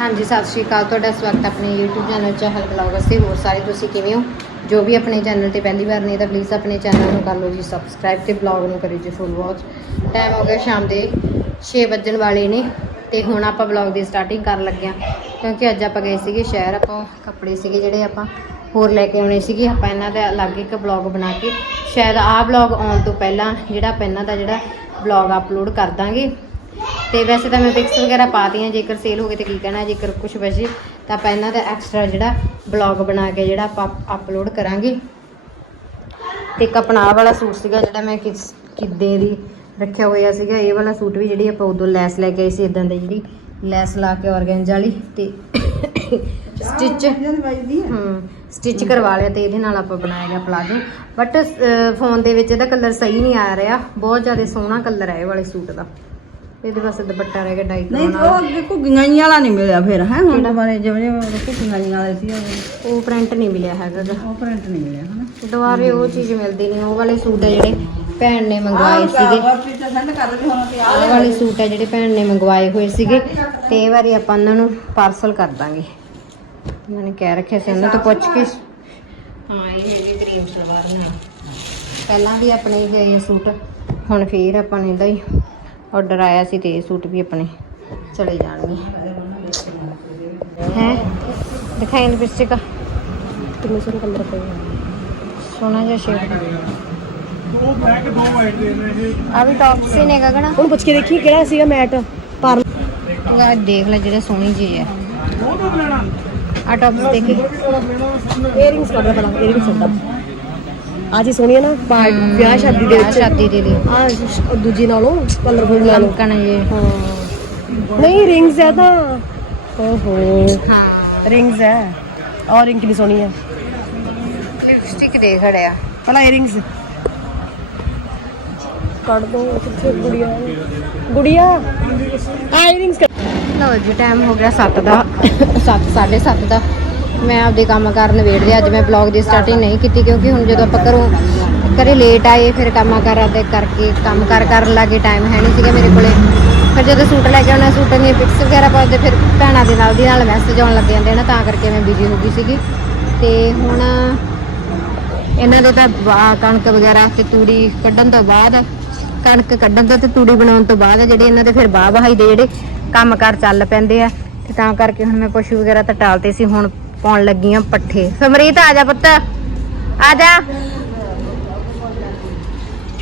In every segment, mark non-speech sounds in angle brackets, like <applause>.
ਹਾਂਜੀ, ਸਤਿ ਸ਼੍ਰੀ ਅਕਾਲ। ਤੁਹਾਡਾ ਸਵਾਗਤ ਆਪਣੇ YouTube ਚੈਨਲ ਚਾਹਲ ਬਲੌਗਸ ਤੇ। ਹੋਰ ਸਾਰੇ ਤੁਸੀਂ ਕਿਵੇਂ ਹੋ? ਜੋ ਵੀ ਆਪਣੇ ਚੈਨਲ ਤੇ ਪਹਿਲੀ ਵਾਰ ਨੇ ਤਾਂ ਪਲੀਜ਼ ਆਪਣੇ ਚੈਨਲ ਨੂੰ ਕਰ ਲਓ ਜੀ ਸਬਸਕ੍ਰਾਈਬ ਤੇ ਬਲੌਗ ਨੂੰ ਕਰਿਓ ਜੀ ਫੁੱਲ ਵਾਚ ਟਾਈਮ ਹੋ ਗਿਆ ਸ਼ਾਮ ਦੇ 6 ਵੱਜਣ ਵਾਲੇ ਨੇ ਤੇ ਹੁਣ ਆਪਾਂ ਬਲੌਗ ਦੀ ਸਟਾਰਟਿੰਗ ਕਰਨ ਲੱਗਿਆ ਕਿਉਂਕਿ ਅੱਜ ਆਪਾਂ ਗਏ ਸੀਗੇ ਸ਼ਹਿਰ, ਆਪਾਂ ਕੱਪੜੇ ਸੀਗੇ ਜਿਹੜੇ ਆਪਾਂ ਹੋਰ ਲੈ ਕੇ ਆਉਣੇ ਸੀਗੇ। ਆਪਾਂ ਇਹਨਾਂ ਦਾ ਅਲੱਗ ਇੱਕ ਬਲੌਗ ਬਣਾ ਕੇ, ਸ਼ਾਇਦ ਆਹ ਬਲੌਗ ਆਉਣ ਤੋਂ ਪਹਿਲਾਂ ਜਿਹੜਾ ਆਪਾਂ ਇਹਨਾਂ ਦਾ ਜਿਹੜਾ ਬਲੌਗ ਅਪਲੋਡ ਕਰ ਦਾਂਗੇ। ਤੇ ਵੈਸੇ ਤਾਂ ਮੈਂ ਪਿਕਸ ਵਗੈਰਾ ਪਾਤੀਆਂ ਜੇਕਰ ਸੇਲ ਹੋ ਗਏ ਤੇ ਕੀ ਕਹਿਣਾ ਜੇਕਰ ਕੁਝ ਵੈਸੇ ਤਾਂ ਆਪਾਂ ਇਹਨਾਂ ਦਾ ਐਕਸਟਰਾ ਜਿਹੜਾ ਬਲੌਗ ਬਣਾ ਕੇ ਜਿਹੜਾ ਆਪਾਂ ਅਪਲੋਡ ਕਰਾਂਗੇ। ਤੇ ਇੱਕ ਆਪਣਾ ਵਾਲਾ ਸੂਟ ਸੀਗਾ ਜਿਹੜਾ ਮੈਂ ਕਿਸ ਕਿੱਦੇ ਦੀ ਰੱਖਿਆ ਹੋਇਆ ਸੀਗਾ ਇਹ ਵਾਲਾ ਸੂਟ ਵੀ ਜਿਹੜੀ ਆਪਾਂ ਉਦੋਂ ਲੈਸ ਲੈ ਕੇ ਆਏ ਸੀ ਇਦਾਂ ਦੀ ਜਿਹੜੀ ਲੈਸ ਲਾ ਕੇ ਔਰਗੈਂਜ ਵਾਲੀ ਤੇ ਸਟਿਚ ਹਮ ਸਟਿਚ ਕਰਵਾ ਲਿਆ ਤੇ ਇਹਦੇ ਨਾਲ ਆਪਾਂ ਬਣਾਇਆ ਗਿਆ ਪਲਾਜੋ ਬਟ ਫੋਨ ਦੇ ਵਿੱਚ ਇਹਦਾ ਕਲਰ ਸਹੀ ਨਹੀਂ ਆ ਰਿਹਾ ਬਹੁਤ ਜ਼ਿਆਦਾ ਸੋਹਣਾ ਕਲਰ ਹੈ ਇਹ ਵਾਲੇ ਸੂਟ ਦਾ। ਇਹਦੇ ਪਾਸੇ ਦੁਪੱਟਾ ਰਹਿ ਗਿਆ ਡਾਈ ਨਹੀਂ ਉਹ ਅੱਗੇ ਘੁੱਗੀਆਂ ਜਿਹੀਆਂ ਵਾਲਾ ਨਹੀਂ ਮਿਲਿਆ ਫਿਰ ਹੈ ਹੁਣ? ਦੁਬਾਰੇ ਜਿਵੇਂ ਘੁੱਗੀਆਂ ਜਿਹੀਆਂ ਵਾਲੇ ਸੀ ਉਹ- ਉਹ ਪ੍ਰਿੰਟ ਨਹੀਂ ਮਿਲਿਆ ਹੈਗਾ ਗਾ। ਉਹ ਪ੍ਰਿੰਟ ਨਹੀਂ ਮਿਲਿਆ ਹਨਾ। ਦੁਬਾਰੇ ਉਹ ਚੀਜ਼ ਮਿਲਦੀ ਨਹੀਂ ਉਹ ਵਾਲੇ ਸੂਟ ਹੈ ਜਿਹੜੇ ਭੈਣ ਨੇ ਮੰਗਵਾਏ ਸੀਗੇ। ਵਾਪਸ ਸੈਂਡ ਕਰ ਦੇ ਹੁਣ ਤੇ ਆਹ ਵਾਲੇ ਸੂਟ ਹੈ ਜਿਹੜੇ ਭੈਣ ਨੇ ਮੰਗਵਾਏ ਹੋਏ ਸੀਗੇ ਤੇ ਇਹ ਵਾਰੀ ਆਪਾਂ ਉਹਨਾਂ ਨੂੰ ਪਾਰਸਲ ਕਰ ਦਾਂਗੇ। ਉਹਨਾਂ ਨੇ ਕਹਿ ਰੱਖਿਆ ਸੀ ਉਹਨਾਂ ਤੋਂ ਪੁੱਛ ਕੇ। ਹਾਂ ਇਹ ਹੈਗੇ ਕਰੀਮ ਸਲਵਾਰ ਨਾਲ ਪਹਿਲਾਂ ਵੀ ਆਪਣੇ ਗਏ ਆ ਸੂਟ ਹੁਣ ਫੇਰ ਆਪਾਂ ਨੇ ਇਹਦਾ ਹੀ ਆਰਡਰ ਆਇਆ ਸੀ ਤੇ ਇਹ ਸੂਟ ਵੀ ਆਪਣੇ ਚਲੇ ਜਾਣਗੇ। ਹੈ? ਦਿਖਾਈ ਲਿਪਸਟਿਕ ਕਿੰਨੇ ਸੋਹਣਾ ਕਲਰ ਪਿਆ ਸੋਹਣਾ ਜਿਹਾ ਸ਼ੇਡ ਆ ਵੀ ਟੌਪ ਸੀ ਨੇ ਗਗਣਾ ਹੁਣ ਪੁੱਛ ਕੇ ਦੇਖੀ ਕਿਹੜਾ ਸੀਗਾ ਮੈਟ? ਪਰ ਤੂੰ ਆ ਦੇਖ ਲੈ ਜਿਹੜੇ ਸੋਹਣੀ ਜੀ ਹੈ। ਆ ਟੌਪਸ ਦੇਖੀ। ਏਅਰਿੰਗਸ ਕੱਢ ਪਹਿਲਾਂ ਏਅਰਿੰਗਸ ਕੱਢ ਆ ਜੀ ਸੋਹਣੀ ਹੈ ਨਾ ਪਾਰਟ ਵਿਆਹ ਸ਼ਾਦੀ ਦੇ ਵਿੱਚ। ਸ਼ਾਦੀ ਦੇ ਲਈ। ਆ ਦੂਜੀ ਨਾਲੋਂ ਕਲਰਫੁਲ ਲਾ ਲਓ ਲਮਕਣ ਜੇ ਹਾਂ। ਨਹੀਂ ਰਿੰਗਸ ਹੈ ਤਾਂ। ਓਹੋ। ਹਾਂ। ਰਿੰਗਸ ਹੈ ਔਰ ਰਿੰਗ ਕਿੰਨੀ ਸੋਹਣੀ ਹੈ ਲਿਪਸਟਿਕ ਦੇਖੜਿਆ ਪਹਿਲਾਂ ਏਅਰਿੰਗਸ ਕੱਢ ਦੋ ਕਿੱਥੇ ਗੁੜੀਆ? ਗੁੜੀਆ ਆ ਏਅਰਿੰਗਸ ਲਓ ਜੀ ਟਾਈਮ ਹੋ ਗਿਆ 7 ਦਾ। 7 7:30 ਦਾ। ਮੈਂ ਆਪਦੇ ਕੰਮ ਕਰਨ ਨਵੇੜ ਲਿਆ, ਅੱਜ ਮੈਂ ਬਲੌਗ ਦੀ ਸਟਾਰਟਿੰਗ ਨਹੀਂ ਕੀਤੀ ਕਿਉਂਕਿ ਹੁਣ ਜਦੋਂ ਆਪਾਂ ਘਰੋਂ, ਘਰੇ ਲੇਟ ਆਏ, ਫਿਰ ਕੰਮਾਂ ਕਾਰਾਂ ਦੇ ਕਰਕੇ ਕੰਮ ਕਾਰ ਕਰਨ ਲੱਗੇ ਟਾਈਮ ਹੈ ਨਹੀਂ ਸੀਗਾ ਮੇਰੇ ਕੋਲੇ। ਫਿਰ ਜਦੋਂ ਸੂਟ ਲੈ ਕੇ ਆਉਣਾ, ਸੂਟਾਂ ਦੀਆਂ ਪਿਕਸ ਵਗੈਰਾ ਪਾਉਂਦੇ, ਫਿਰ ਭੈਣਾਂ ਦੇ ਨਾਲ ਦੀ ਨਾਲ ਮੈਸੇਜ ਆਉਣ ਲੱਗ ਜਾਂਦੇ ਨਾ ਤਾਂ ਕਰਕੇ ਮੈਂ ਬਿਜ਼ੀ ਹੋ ਗਈ ਸੀਗੀ। ਤੇ ਹੁਣ ਇਹਨਾਂ ਦੇ ਤਾਂ ਕਣਕ ਵਗੈਰਾ ਤੇ ਤੂੜੀ ਕੱਢਣ ਤੋਂ ਬਾਅਦ, ਕਣਕ ਕੱਢਣ ਤੋਂ ਤੇ ਤੂੜੀ ਬਣਾਉਣ ਤੋਂ ਬਾਅਦ ਜਿਹੜੇ ਇਹਨਾਂ ਦੇ ਫਿਰ ਬਾਹ ਵਹਾਈ ਦੇ ਜਿਹੜੇ ਕੰਮ ਕਾਰ ਚੱਲ ਪੈਂਦੇ ਆ। ਤੇ ਤਾਂ ਕਰਕੇ ਹੁਣ ਮੈਂ ਪਸ਼ੂ ਵਗੈਰਾ ਤਾਂ ਟਾਲਤੇ ਸੀ, ਹੁਣ ਪਾਉਣ ਲੱਗੀ ਪੱਠੇ। ਸਮਰੀਤ, ਆ ਜਾ ਪੁੱਤ। ਆ ਜਾ।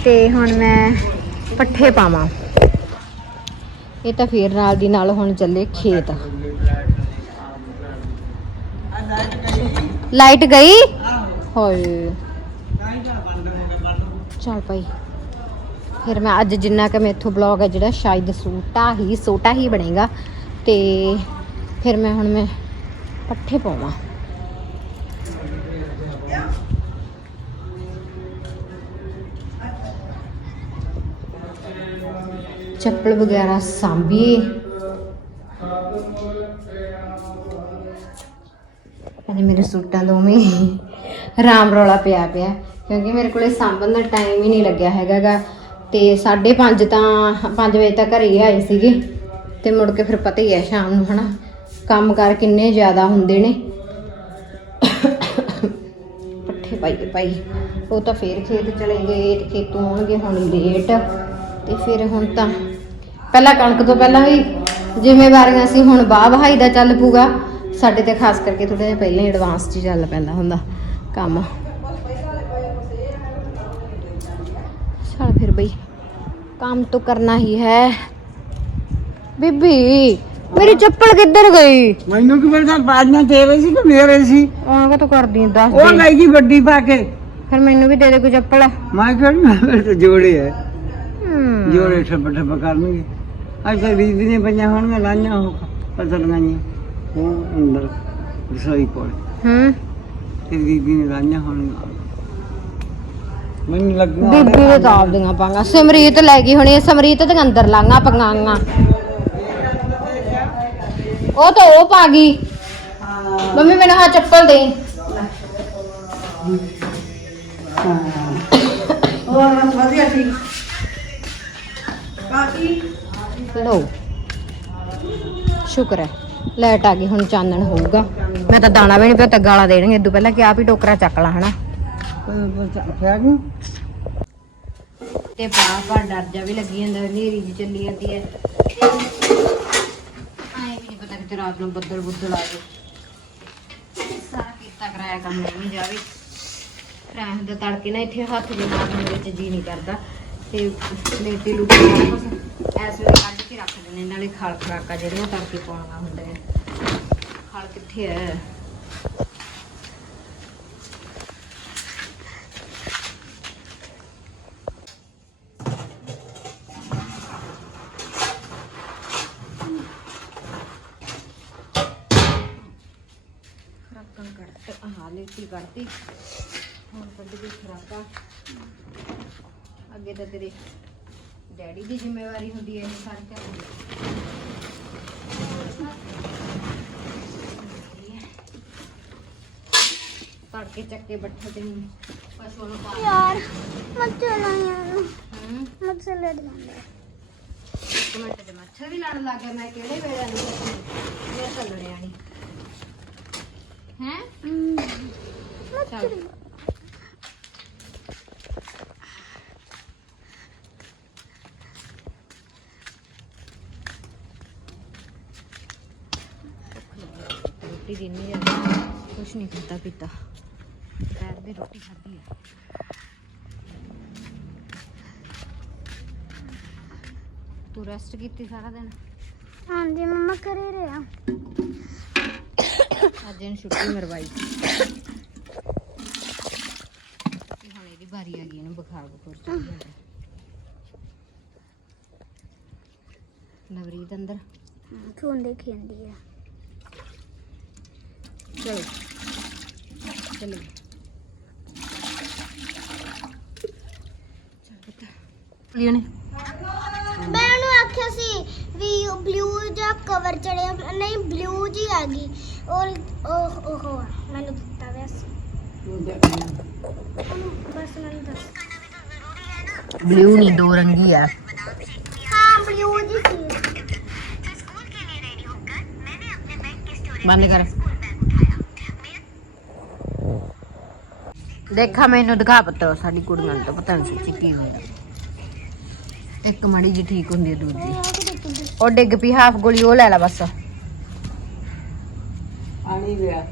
ਤੇ ਹੁਣ ਮੈਂ ਪੱਠੇ ਪਾਵਾਂ। ਇਹ ਤਾਂ ਫੇਰ ਨਾਲ ਦੀ ਨਾਲ ਹੁਣ ਚੱਲੇ ਖੇਤ। ਲਾਈਟ ਗਈ? ਹੋਏ। ਚੱਲ ਭਾਈ। ਫਿਰ ਮੈਂ ਅੱਜ ਜਿੰਨਾ ਕਿ ਮੈਥੋਂ ਬਲੌਗ ਹੈ ਜਿਹੜਾ, ਸ਼ਾਇਦ ਸੋਟਾ ਹੀ ਸੋਟਾ ਹੀ ਬਣੇਗਾ। ਤੇ ਫਿਰ ਮੈਂ ਹੁਣ ਮੈਂ ਪੱਠੇ ਪਾਵਾਂ ਚੱਪਲ ਵਗੈਰਾ ਸਾਂਭੀਏ। ਅਨੇ ਮੇਰੇ ਸੂਟਾਂ ਦੋਵੇਂ ਰਾਮ ਰੌਲਾ ਪਿਆ ਪਿਆ, ਕਿਉਂਕਿ ਮੇਰੇ ਕੋਲੇ ਸਾਂਭਣ ਦਾ ਟਾਈਮ ਹੀ ਨਹੀਂ ਲੱਗਿਆ ਹੈਗਾਗਾ। ਤੇ 5:30 ਤਾਂ 5 ਵਜੇ ਤੱਕ ਘਰੇ ਆਏ ਸੀਗੇ, ਤੇ ਮੁੜ ਕੇ ਫਿਰ ਪਤਾ ਹੀ ਹੈ ਸ਼ਾਮ ਨੂੰ, ਹਨਾ। ਕੰਮ ਕਰ ਕਿੰਨੇ ਜ਼ਿਆਦਾ ਹੁੰਦੇ ਨੇ। ਪੱਠੇ ਪਾਈ ਪਾਈ। ਉਹ ਤਾਂ ਫੇਰ ਖੇਤ ਚਲੇ ਗਏ, ਤੇ ਖੇਤੋਂ ਆਉਣਗੇ ਹੁਣ ਲੇਟ ਤੇ ਫਿਰ ਹੁਣ ਤਾਂ ਪਹਿਲਾਂ ਕਣਕ ਤੋਂ ਪਹਿਲਾਂ ਵੀ ਜ਼ਿੰਮੇਵਾਰੀਆਂ ਸੀ, ਹੁਣ ਬਾਹ ਬਹਾਈ ਦਾ ਚੱਲ ਪੂਗਾ। ਸਾਡੇ ਤੇ ਖਾਸ ਕਰਕੇ ਥੋੜਾ ਜਿਹਾ ਪਹਿਲਾਂ ਹੀ ਐਡਵਾਂਸ 'ਚ ਹੀ ਚੱਲ ਪੈਂਦਾ ਹੁੰਦਾ ਕੰਮ। ਚਲ ਫਿਰ ਬਈ, ਕੰਮ ਤਾਂ ਕਰਨਾ ਹੀ ਹੈ। ਬੀਬੀ ਮੇਰੀ ਚੱਪਲ ਕਿੱਧਰ ਗਈ? ਮੈਨੂੰ ਕੀ ਪਤਾ ਬਾਜਣਾ ਤੇਰੇ ਸੀ ਕਿ ਮੇਰੇ ਸੀ? ਆਹ ਕਾ ਕਰਦੀ ਆਂ, ਦੱਸ ਉਹ ਦੇ। ਲੈ ਗਈ ਵੱਡੀ ਪਾ ਕੇ। ਫਿਰ ਮੈਨੂੰ ਵੀ ਦੇ ਦੇ ਕੋਈ ਚੱਪਲ। ਮੈਂ ਕਿਹੜੀ ਮੈਂ ਤਾਂ ਜੋੜੇ ਹੈ। ਹਮ, ਜੋੜੇ ਠੱਪ ਠੱਪ ਕਰਨਗੇ। ਤਾਂ ਰੀਤ ਦੀਆਂ ਪਈਆਂ ਹੋਣਗੀਆਂ ਲਾਈਆਂ ਉਹ ਪਤਲ ਗਾਈਆਂ ਉਹ ਅੰਦਰ ਰਸੋਈ ਕੋਲ। ਹਮ ਤੇ ਬੀਬੀ ਨੇ ਲਾਈਆਂ ਹੋਣਗੀਆਂ। ਮੈਨੂੰ ਲੱਗਦਾ ਬੀਬੀ ਦੇ ਤਾਂ ਆਪਦੀਆਂ ਪਾਂਗਾ। ਸਮਰੀਤ ਲੈ ਗਈ ਹੋਣੀ ਸਮਰੀਤ ਤੇ ਅੰਦਰ ਲਾਂਗਾ ਪੰਗਾਂਗਾ ਉਹ ਤਾਂ ਉਹ ਪਾ ਗਈ। ਮੰਮੀ ਮੈਨੂੰ ਹਾਂ ਚੱਪਲ ਦੇ। ਹੋਰ ਵਧੀਆ ਠੀਕ ਬਾਕੀ ਲਓ। ਸ਼ੁਕਰ ਹੈ। ਲਾਈਟ ਆ ਗਈ ਹੁਣ ਚਾਨਣ ਹੋਊਗਾ। ਮੈਂ ਤਾਂ ਦਾਣਾ ਵੀ ਨਹੀਂ ਪਿਆ ਤਾਂ ਗਾਲਾਂ ਦੇਣਗੇ। ਇਦੋਂ ਪਹਿਲਾਂ ਕਿ ਆਪ ਹੀ ਟੋਕਰਾ ਚੱਕ ਲਾ ਹਨਾ? ਤੇ ਬਾਹਰ ਡਰ ਜਾ ਵੀ ਲੱਗੀ ਜਾਂਦਾ ਹਨੇਰੀ ਜੀ ਚੱਲੀ ਜਾਂਦੀ ਹੈ। ਵੀ ਰਾਤ ਨੂੰ ਬੱਦਲ ਬੁੱਦਲ ਆ ਜਾਏ ਸਾਰਾ ਕੀਤਾ ਕਰਾਇਆ ਕੰਮ ਨਹੀਂ ਜਾਵੇ ਰਾਹ ਦਾ ਤੜਕੇ ਨਾ ਇੱਥੇ ਹੱਥ ਦੇ ਮਾਰਨ ਵਿੱਚ ਜੀ ਨਹੀਂ ਕਰਦਾ। ਤੇ ਲੇਟੀ ਲੁੱਟੀ ਸਾਰਾ ਕੁਛ ਐਸ ਵੇਲੇ ਕੱਢ ਕੇ ਰੱਖ ਦਿੰਦੇ ਨਾਲੇ ਖਲ ਖਰਾਕਾ ਜਿਹੜੀਆਂ ਤੜਕੇ ਪਾਉਣੀਆਂ ਹੁੰਦੇ ਆ ਖਲ ਕਿੱਥੇ ਹੈ ਕੱਢਤੀ ਹੁਣ ਕੱਢ ਕੇ ਖਰਾਕਾਂ। ਅੱਗੇ ਤਾਂ ਤੇਰੇ ਡੈਡੀ ਦੀ ਜ਼ਿੰਮੇਵਾਰੀ ਹੁੰਦੀ ਹੈ ਇਹ ਸਾਰੀ ਘਰ ਤੜਕੇ ਚੱਕੇ ਬੱਠੇ ਤੇ ਪਸ਼ੂਆਂ ਨੂੰ ਪਾ ਯਾਰ ਮੱਛਰ ਨਾ ਯਾਰ ਜਾਂਦੇ ਇੱਕ ਮਿੰਟ ਤੇ ਮੱਛਰ ਵੀ ਲੜਨ ਲੱਗ ਗਿਆ ਮੈਂ ਕਿਹੜੇ ਵੇਲੇ ਨੂੰ ਮੈਂ ਤਾਂ ਲੜਿਆ ਨਹੀਂ ਹੈ। ਮੱਛਰ ਰੋਟੀ ਦੀ ਨਹੀਂ ਜਾਂਦੀ ਕੁਛ ਨਹੀਂ ਖਾਤਾ ਪੀਤਾ। ਦੁਪਹਿਰ ਦੀ ਰੋਟੀ ਖਾਧੀ ਆ। ਤੂੰ ਰੈਸਟ ਕੀਤੀ ਸਾਰਾ ਦਿਨ? ਹਾਂਜੀ ਮੰਮਾ ਕਰੇ ਰਿਹਾ। ਅੱਜ ਇਹਨੂੰ ਛੁੱਟੀ ਮਰਵਾਈ ਤੇ ਹੁਣ ਇਹਦੀ ਵਾਰੀ ਆ ਗਈ ਇਹਨੂੰ ਬੁਖਾਰ ਬੁਖਾਰ ਨਵਰੀਤ ਅੰਦਰ? ਦੇਖੀ ਜਾਂਦੀ ਹੈ ਚਲੋ। ਚਲੋ। ਪੁੱਤ। ਲੀਨੇ ਮੈਂ ਉਹਨੂੰ ਆਖਿਆ ਸੀ ਵੀ ਬਲੂ ਜਾਂ ਕਵਰ ਚੜਿਆ ਨਹੀਂ ਬਲੂ ਜੀ ਆ ਗਈ। ਔਰ ਉਹ ਉਹ ਮੈਨੂੰ ਦਿੱਤਾ ਵੈਸ ਬਸ ਮੈਨੂੰ ਦੱਸ ਬਲੂ ਨਹੀਂ, ਦੋ ਰੰਗੀ ਆ। ਹਾਂ ਬਲੂ ਜੀ ਸੀ ਬੰਦ ਕਰ। ਦੇਖਾ ਮੈਨੂੰ ਦਿਖਾ ਪਤਾ, ਸਾਡੀ ਕੁੜੀਆਂ ਨੂੰ ਤਾਂ ਪਤਾ ਨਹੀਂ ਸੱਚੀ ਕੀ ਹੁੰਦਾ। ਇੱਕ ਮੜੀ ਜੀ ਠੀਕ ਹੁੰਦੀ ਹੈ ਦੂਜੀ। ਉਹ ਡਿੱਗ ਪਈ ਹਾਫ ਗੋਲੀ ਉਹ ਲੈ ਲੈ ਬਸ। ਆਣੀ ਗਿਆ।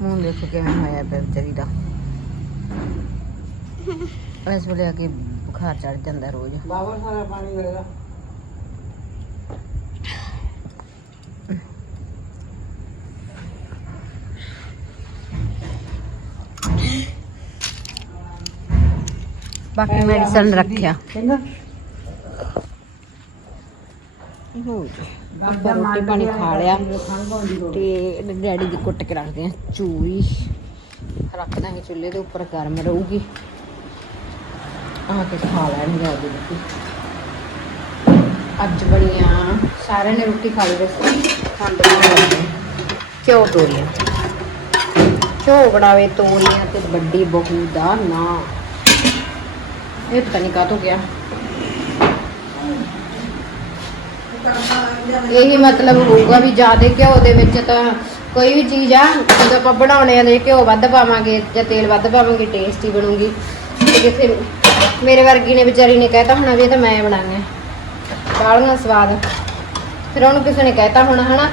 ਮੂੰਹ ਦੇਖੋ ਕਿਵੇਂ ਹੋਇਆ ਪਿਆ ਵਿਚਾਰੀ ਦਾ ਇਸ ਵੇਲੇ ਆ ਕੇ ਬੁਖਾਰ ਚੜ ਜਾਂਦਾ ਰੋਜ਼ ਬਾਬਾ ਸਾਰਾ ਪਾਣੀ ਹੋਏਗਾ ਬਾਕੀ ਮੈਡੀਸਨ ਰੱਖਿਆ ਚੰਗਾ ਹੋ ਆਪਾਂ ਰੋਟੀ ਪਾਣੀ ਖਾ ਲਿਆ ਤੇ ਡੈਡੀ ਦੀ ਕੁੱਟ ਕੇ ਰੱਖਦੇ ਆ ਚੂਰੀ ਰੱਖ ਦਾਂਗੇ ਚੁੱਲ੍ਹੇ ਦੇ ਉੱਪਰ, ਗਰਮ ਰਹੂਗੀ। ਆ ਕੇ ਖਾ ਲੈਣਗੇ ਉਹਦੀ ਰੋਟੀ। ਅੱਜ ਬੜੀਆਂ, ਸਾਰਿਆਂ ਨੇ ਰੋਟੀ ਖਾ ਲਈ ਵੈਸੇ। ਖੰਡ ਕਿਉਂ ਤੋਰੀਆਂ। ਕਿਉਂ ਬਣਾਵੇ ਤੋਰੀਆਂ ਤੇ ਵੱਡੀ ਬਹੂ ਦਾ ਨਾਂ। ਇਹ ਪਤਾ ਨਹੀਂ ਕਾਹ ਤੋਂ ਗਿਆ। ਇਹੀ ਮਤਲਬ ਹੋਊਗਾ ਵੀ ਜ਼ਿਆਦਾ ਘਿਓ ਦੇ ਵਿੱਚ ਤਾਂ ਕੋਈ ਵੀ ਚੀਜ਼ ਆ, ਜਦੋਂ ਆਪਾਂ ਬਣਾਉਣੇ ਆ ਦੇ ਘਿਓ ਵੱਧ ਪਾਵਾਂਗੇ ਜਾਂ ਤੇਲ ਵੱਧ ਪਾਵਾਂਗੇ ਟੇਸਟੀ ਬਣੂਗੀ। ਤੇ ਕਿਸੇ ਮੇਰੇ ਵਰਗੀ ਨੇ ਵਿਚਾਰੀ ਨੇ ਕਹਿਤਾ ਹੋਣਾ ਵੀ ਇਹ ਤਾਂ ਮੈਂ ਬਣਾਈਆਂ ਬਾਲੀਆਂ ਸਵਾਦ। ਫਿਰ ਉਹਨੂੰ ਕਿਸੇ ਨੇ ਕਹਿਤਾ ਹੋਣਾ, ਹਨਾ,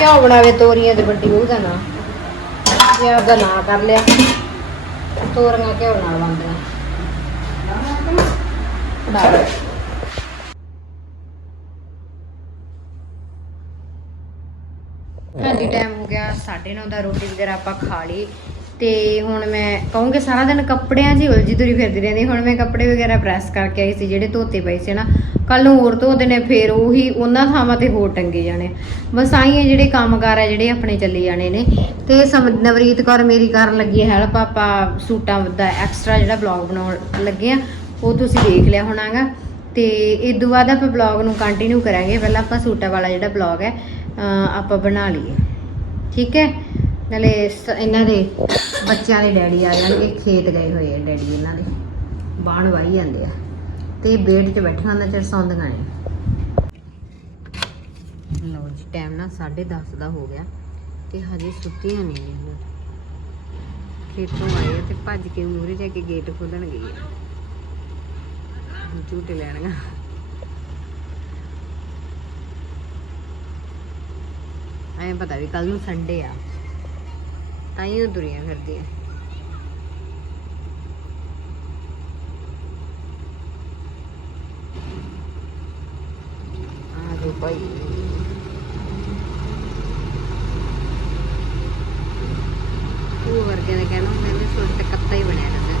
ਘਿਓ ਬਣਾਵੇ ਤੋਰੀਆਂ ਦੇ ਵੱਡੀ ਬਹੂ ਦਾ ਨਾਂ। ਇਹ ਆਪਦਾ ਨਾਂ ਕਰ ਲਿਆ, ਤੋਰੀਆਂ ਘਿਓ ਨਾਲ ਬਣਦੀਆਂ। ਬਸ ਹਾਂਜੀ ਟਾਈਮ ਹੋ ਗਿਆ 9:30 ਦਾ ਰੋਟੀ ਵਗੈਰਾ ਆਪਾਂ ਖਾ ਲਈ। ਤੇ ਹੁਣ ਮੈਂ ਕਹੂੰਗੀ ਸਾਰਾ ਦਿਨ ਕੱਪੜਿਆਂ 'ਚ ਹੀ ਉਲਝੀ ਤੁਰੀ ਫਿਰਦੀ ਰਹਿੰਦੀ। ਹੁਣ ਮੈਂ ਕੱਪੜੇ ਵਗੈਰਾ ਪ੍ਰੈਸ ਕਰਕੇ ਆਈ ਸੀ ਜਿਹੜੇ ਧੋਤੇ ਪਏ ਸੀ ਨਾ ਕੱਲ ਨੂੰ ਹੋਰ ਧੋ ਦੇਣੇ ਫੇਰ ਉਹੀ ਉਹਨਾਂ ਥਾਵਾਂ ਤੇ ਹੋਰ ਟੰਗੇ ਜਾਣੇ। ਬਸ ਆਹੀ ਹੈ ਜਿਹੜੇ ਕੰਮਕਾਰ ਆ ਜਿਹੜੇ ਆਪਣੇ ਚੱਲੀ ਜਾਣੇ ਨੇ। ਤੇ ਨਵਰੀਤ ਕੌਰ ਮੇਰੀ ਕਰਨ ਲੱਗੀ ਹੈਲਪ ਆਪਾਂ ਸੂਟਾਂ ਦਾ ਐਕਸਟਰਾ ਜਿਹੜਾ ਬਲੌਗ ਬਣਾਉਣ ਲੱਗੇ ਆ ਉਹ ਤੁਸੀਂ ਦੇਖ ਲਿਆ ਹੋਣਾਗਾ। ਤੇ ਇਸ ਤੋਂ ਬਾਅਦ ਆਪਾਂ ਬਲੌਗ ਨੂੰ ਕੰਟੀਨਿਊ ਕਰਾਂਗੇ। ਪਹਿਲਾਂ ਆਪਾਂ ਸੂਟਾਂ ਵਾਲਾ ਜਿਹੜਾ ਬਲੌਗ ਹੈ ਆਪਾਂ ਬਣਾ ਲਈਏ। ਠੀਕ ਹੈ? ਨਾਲੇ ਇਹਨਾਂ ਦੇ ਬੱਚਿਆਂ ਦੇ ਡੈਡੀ ਆ ਜਾਣਗੇ, ਖੇਤ ਗਏ ਹੋਏ ਆ ਡੈਡੀ ਇਹਨਾਂ ਦੇ। ਬਾਣ ਵਾਹੀ ਜਾਂਦੇ ਆ। ਤੇ ਬੇਡ 'ਚ ਬੈਠੀਆਂ ਉਹਨਾਂ ਚਿਰ ਸੌਂਦੀਆਂ ਨੇ। ਲਓ ਜੀ, ਟਾਈਮ ਨਾ 10:30 ਦਾ ਹੋ ਗਿਆ ਤੇ ਹਜੇ ਸੁੱਤੀਆਂ ਨਹੀਂ ਨੇ ਖੇਤੋਂ ਆਏ ਆ ਤੇ ਭੱਜ ਕੇ ਮੂਹਰੇ ਜਾ ਕੇ ਗੇਟ ਖੋਲਣ ਗਈ ਆ। ਝੂਟੇ ਲੈਣਗਾ। ਐਂ ਪਤਾ ਵੀ ਕੱਲ ਨੂੰ ਸੰਡੇ ਆ। ਤਾਂ ਹੀ ਉਹ ਦੁਰੀਆਂ ਫਿਰਦੀਆਂ। ਆ ਜੋ ਭਾਈ ਉਹ ਵਰਗੇ ਨੇ ਕਹਿਣਾ ਹੁੰਦਾ ਵੀ ਸੁਣ ਤੇ ਕੱਤਾ ਹੀ ਬਣਿਆ ਰਹਿੰਦਾ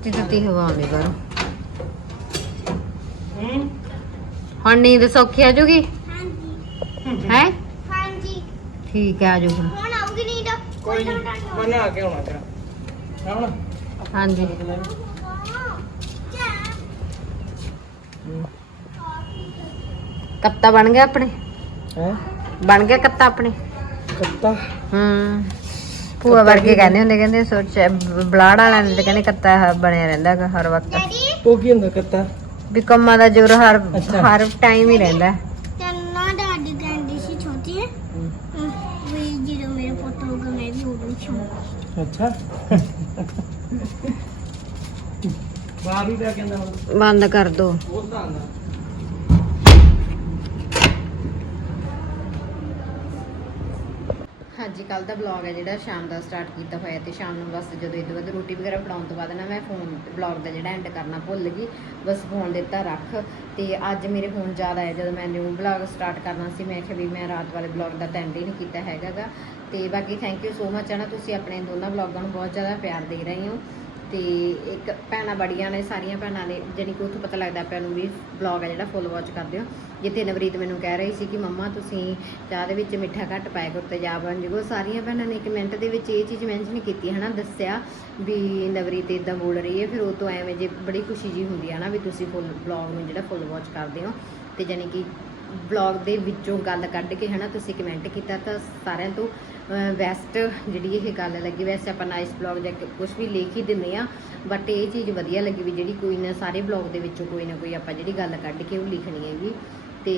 ਤੱਤੀ ਤੱਤੀ ਹਵਾ ਆਉਂਦੀ ਬਾਹਰੋਂ ਹੁਣ ਨੀਂਦ ਸੌਖੀ ਆ ਜੂਗੀ? ਹਾਂਜੀ। ਹੈ? ਹਾਂਜੀ। ਠੀਕ ਹੈ ਆ ਫਿਰ ਹੁਣ ਆਉਗੀ ਨਹੀਂ ਤਾਂ ਕੋਈ ਨਹੀਂ ਬਣਾ ਕੇ ਆਉਣਾ ਤੇਰਾ। ਆਉਣਾ ਹਾਂਜੀ। ਕੱਤਾ ਬਣ ਗਿਆ ਆਪਣੇ? ਹੈ? ਬਣ ਗਿਆ ਕੱਤਾ ਆਪਣੇ? ਕੱਤਾ? ਹੂੰ। ਭੂਆ ਵਰਗੇ ਕਹਿੰਦੇ ਹੁੰਦੇ ਕਹਿੰਦੇ ਸੋਚ ਬਲਾੜ ਵਾਲਿਆਂ ਦੇ ਤਾਂ ਕਹਿੰਦੇ ਕੱਤਾ ਹ- ਬਣਿਆ ਰਹਿੰਦਾ ਗਾ ਹਰ ਵਕਤ। ਉਹ ਕੀ ਹੁੰਦਾ ਕੱਤਾ? ਵੀ ਕੰਮਾਂ ਦਾ ਜ਼ੋਰ ਹਰ ਅੱਛਾ। ਹਰ ਟਾਈਮ ਹੀ ਰਹਿੰਦਾ। ਤੈਨੂੰ ਡੈਡੀ ਕਹਿੰਦੀ ਸੀ ਛੋਟੀ। ਹੈ। ਵੀ ਜਦੋਂ ਮੇਰਾ ਫੋਟੋ ਹੋਗਾ ਮੈਂ ਵੀ ਉਦੋਂ ਛੂ ਅੱਛਾ। <laughs> ਬਾਹਰ ਹੀ ਜਾ ਕੇ ਨਾ ਬੰਦ ਕਰ ਦੋ। ਉਹ ਤਾਂ ਆਂਦਾ ਅੱਜ ਕੱਲ ਦਾ ਵਲੌਗ ਹੈ ਜਿਹੜਾ ਸ਼ਾਮ ਦਾ ਸਟਾਰਟ ਕੀਤਾ ਹੋਇਆ ਤੇ ਸ਼ਾਮ ਨੂੰ ਬਸ ਜਦੋਂ ਇਦੋਂ ਬਾਅਦ ਰੋਟੀ ਵਗੈਰਾ ਬਣਾਉਣ ਤੋਂ ਬਾਅਦ ਨਾ ਮੈਂ ਫੋਨ ਵਲੌਗ ਦਾ ਜਿਹੜਾ ਐਂਡ ਕਰਨਾ ਭੁੱਲ ਗਈ। ਬਸ ਫੋਨ ਦਿੱਤਾ ਰੱਖ ਤੇ ਅੱਜ ਮੇਰੇ ਫੋਨ ਜ਼ਿਆਦਾ ਹੈ, ਜਦੋਂ ਮੈਂ ਨਿਊ ਵਲੌਗ ਸਟਾਰਟ ਕਰਨਾ ਸੀ, ਮੈਂ ਕਿਹਾ ਵੀ ਮੈਂ ਰਾਤ ਵਾਲੇ ਵਲੌਗ ਦਾ ਤਾਂ ਐਂਡ ਹੀ ਨਹੀਂ ਕੀਤਾ ਹੈਗਾਗਾ। ਤੇ ਬਾਕੀ ਥੈਂਕ ਯੂ ਸੋ ਮਚ ਹੈ ਨਾ, ਤੁਸੀਂ ਆਪਣੇ ਦੋਨਾਂ ਵਲੌਗਾਂ ਨੂੰ ਬਹੁਤ ਜ਼ਿਆਦਾ ਪਿਆਰ ਦੇ ਰਹੇ ਹੋ। ਤੇ ਇੱਕ ਭੈਣਾਂ ਬੜੀਆਂ ਨੇ, ਸਾਰੀਆਂ ਭੈਣਾਂ ਨੇ, ਜਾਣੀ ਕਿ ਉੱਥੋਂ ਪਤਾ ਲੱਗਦਾ ਪਿਆ ਨੂੰ ਵੀ ਵਲੌਗ ਹੈ ਜਿਹੜਾ ਫੁੱਲ ਵਾਚ ਕਰ ਦਿਓ ਜਿੱਥੇ ਨਵਰੀਤ ਮੈਨੂੰ ਕਹਿ ਰਹੀ ਸੀ ਕਿ ਮੰਮਾ ਤੁਸੀਂ ਚਾਹ ਦੇ ਵਿੱਚ ਮਿੱਠਾ ਘੱਟ ਪਾਇਆ ਕਰੋ ਤੇ ਜਾ ਬਣ ਜੂਗਾ ਸਾਰੀਆਂ ਭੈਣਾਂ ਨੇ ਕਮੈਂਟ ਦੇ ਵਿੱਚ ਇਹ ਚੀਜ਼ ਮੈਂਸ਼ਨ ਕੀਤੀ ਹੈ ਨਾ ਦੱਸਿਆ ਵੀ ਨਵਰੀਤ ਇਦਾਂ ਬੋਲ ਰਹੀ ਹੈ, ਫਿਰ ਉਹ ਤੋਂ ਐਵੇਂ ਜੇ ਬੜੀ ਖੁਸ਼ੀ ਜੀ ਹੁੰਦੀ ਹੈ ਨਾ ਵੀ ਤੁਸੀਂ ਫੁੱਲ ਵਲੌਗ ਨੂੰ ਜਿਹੜਾ ਫੁੱਲ ਵਾਚ ਕਰਦੇ ਹੋ। ਤੇ ਜਾਣੀ ਕਿ ਵਲੌਗ ਦੇ ਵਿੱਚੋਂ ਗੱਲ ਕੱਢ ਕੇ, ਹਨਾ, ਤੁਸੀਂ ਕਮੈਂਟ ਕੀਤਾ ਤਾਂ ਸਾਰਿਆਂ ਤੋਂ ਬੈਸਟ ਜਿਹੜੀ ਇਹ ਗੱਲ ਲੱਗੀ, ਵੈਸੇ ਆਪਾਂ ਨਾਈਸ ਵਲੌਗ ਜਾਂ ਕੁਝ ਵੀ ਲਿਖ ਹੀ ਦਿੰਦੇ ਆ ਬਟ ਇਹ ਚੀਜ਼ ਵਧੀਆ ਲੱਗੀ ਵੀ ਜਿਹੜੀ ਕੋਈ ਨਾ ਸਾਰੇ ਵਲੌਗ ਦੇ ਵਿੱਚੋਂ ਕੋਈ ਨਾ ਕੋਈ ਆਪਾਂ ਜਿਹੜੀ ਗੱਲ ਕੱਢ ਕੇ ਉਹ ਲਿਖਣੀ ਹੈਗੀ। ਤੇ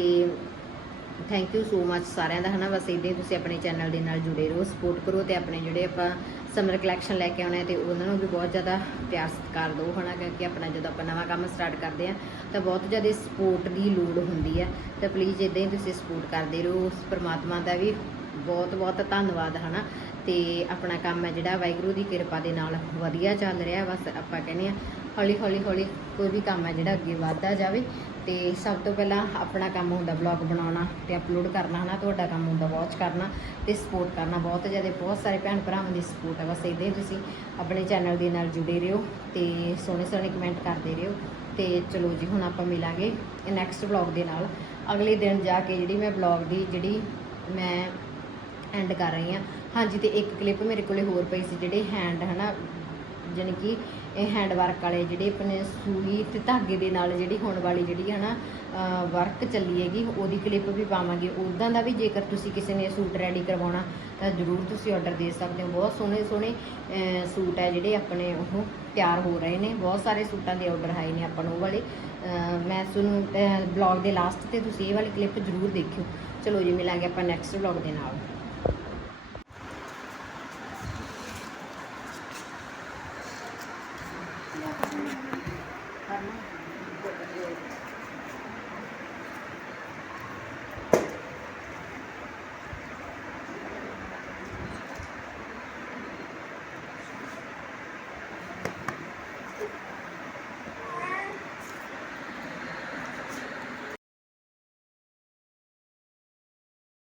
ਥੈਂਕ ਯੂ ਸੋ ਮੱਚ ਸਾਰਿਆਂ ਦਾ, ਹਨਾ? ਬਸ ਇਦਾਂ ਹੀ ਤੁਸੀਂ ਆਪਣੇ ਚੈਨਲ ਦੇ ਨਾਲ ਜੁੜੇ ਰਹੋ ਸਪੋਰਟ ਕਰੋ ਤੇ ਆਪਣੇ ਜਿਹੜੇ ਆਪਾਂ ਸਮਰ ਕਲੈਕਸ਼ਨ ਲੈ ਕੇ ਆਉਣੇ ਤੇ ਉਹਨਾਂ ਨੂੰ ਵੀ ਬਹੁਤ ਜ਼ਿਆਦਾ ਪਿਆਰ ਸਤਿਕਾਰ ਦਿਓ, ਹਨਾ? ਕਿਉਂਕਿ ਆਪਣਾ ਜਦੋਂ ਆਪਾਂ ਨਵਾਂ ਕੰਮ ਸਟਾਰਟ ਕਰਦੇ ਆ ਤਾਂ ਬਹੁਤ ਜ਼ਿਆਦਾ ਸਪੋਰਟ ਦੀ ਲੋੜ ਹੁੰਦੀ ਹੈ। ਤਾਂ ਪਲੀਜ਼ ਇਦਾਂ ਹੀ ਤੁਸੀਂ ਸਪੋਰਟ ਕਰਦੇ ਰਹੋ ਉਸ ਪਰਮਾਤਮਾ ਦਾ ਵੀ ਬਹੁਤ ਬਹੁਤ ਧੰਨਵਾਦ, ਹਨਾ? ਤੇ ਆਪਣਾ ਕੰਮ ਹੈ ਜਿਹੜਾ, ਵਾਹਿਗੁਰੂ ਦੀ ਕਿਰਪਾ ਦੇ ਨਾਲ ਵਧੀਆ ਚੱਲ ਰਿਹਾ ਬਸ ਆਪਾਂ ਕਹਿੰਦੇ ਆ ਹੌਲੀ ਹੌਲੀ ਹੌਲੀ ਕੋਈ ਵੀ ਕੰਮ ਹੈ ਜਿਹੜਾ ਅੱਗੇ ਵਧਦਾ ਜਾਵੇ। ਤੇ ਸਭ ਤੋਂ ਪਹਿਲਾਂ ਆਪਣਾ ਕੰਮ ਹੁੰਦਾ ਬਲੌਗ ਬਣਾਉਣਾ ਤੇ ਅਪਲੋਡ ਕਰਨਾ, ਹਨਾ? ਤੁਹਾਡਾ ਕੰਮ ਹੁੰਦਾ ਵਾਚ ਕਰਨਾ ਤੇ ਸਪੋਰਟ ਕਰਨਾ ਬਹੁਤ ਜ਼ਿਆਦਾ, ਬਹੁਤ ਸਾਰੇ ਭੈਣ ਭਰਾਵਾਂ ਦੀ ਸਪੋਰਟ ਹੈ। ਬਸ ਇਦਾਂ ਹੀ ਤੁਸੀਂ ਆਪਣੇ ਚੈਨਲ ਦੇ ਨਾਲ ਜੁੜੇ ਰਹੋ ਤੇ ਸੋਹਣੇ ਸੋਹਣੇ ਕਮੈਂਟ ਕਰਦੇ ਰਹੋ। ਤੇ ਚਲੋ ਜੀ, ਹੁਣ ਆਪਾਂ ਮਿਲਾਂਗੇ ਨੈਕਸਟ ਵਲੌਗ ਦੇ ਨਾਲ। ਅਗਲੇ ਦਿਨ ਜਾ ਕੇ ਜਿਹੜੀ ਮੈਂ ਵਲੌਗ ਦੀ, ਜਿਹੜੀ ਮੈਂ ਐਂਡ ਕਰ ਰਹੀ ਹਾਂ। ਹਾਂਜੀ, ਤੇ ਇੱਕ ਕਲਿੱਪ ਮੇਰੇ ਕੋਲੇ ਹੋਰ ਪਈ ਸੀ ਜਿਹੜੇ ਹੈਂਡ ਹਨਾ? ਜਾਣੀ ਕਿ ਇਹ ਹੈਂਡ ਵਰਕ ਵਾਲੇ ਜਿਹੜੇ ਆਪਣੇ ਸੂਈ ਤੇ ਧਾਗੇ ਦੇ ਨਾਲ ਜਿਹੜੀ ਹੋਣ ਵਾਲੀ ਜਿਹੜੀ ਹੈ ਨਾ ਵਰਕ ਚੱਲੀ ਹੈਗੀ, ਉਹਦੀ ਕਲਿੱਪ ਵੀ ਪਾਵਾਂਗੇ। ਉਦਾਂ ਦਾ ਵੀ ਜੇਕਰ ਤੁਸੀਂ ਕਿਸੇ ਨੇ ਸੂਟ ਰੈਡੀ ਕਰਵਾਉਣਾ, ਤਾਂ ਜ਼ਰੂਰ ਤੁਸੀਂ ਆਰਡਰ ਦੇ ਸਕਦੇ ਹੋ। ਬਹੁਤ ਸੋਹਣੇ ਸੋਹਣੇ ਸੂਟ ਹੈ ਜਿਹੜੇ ਆਪਣੇ ਉਹ ਤਿਆਰ ਹੋ ਰਹੇ ਨੇ। ਬਹੁਤ ਸਾਰੇ ਸੂਟਾਂ ਦੇ ਆਰਡਰ ਆਏ ਨੇ ਆਪਾਂ ਨੂੰ ਉਹ ਵਾਲੇ। ਮੈਂ ਤੁਹਾਨੂੰ ਬਲੌਗ ਦੇ ਲਾਸਟ ਤੇ ਤੁਸੀਂ ਇਹ ਵਾਲੀ ਕਲਿੱਪ ਜ਼ਰੂਰ ਦੇਖਿਓ। ਚਲੋ ਜੀ, ਮਿਲਾਂਗੇ ਆਪਾਂ ਨੈਕਸਟ ਬਲੌਗ ਦੇ ਨਾਲ। ਕਰਨਾ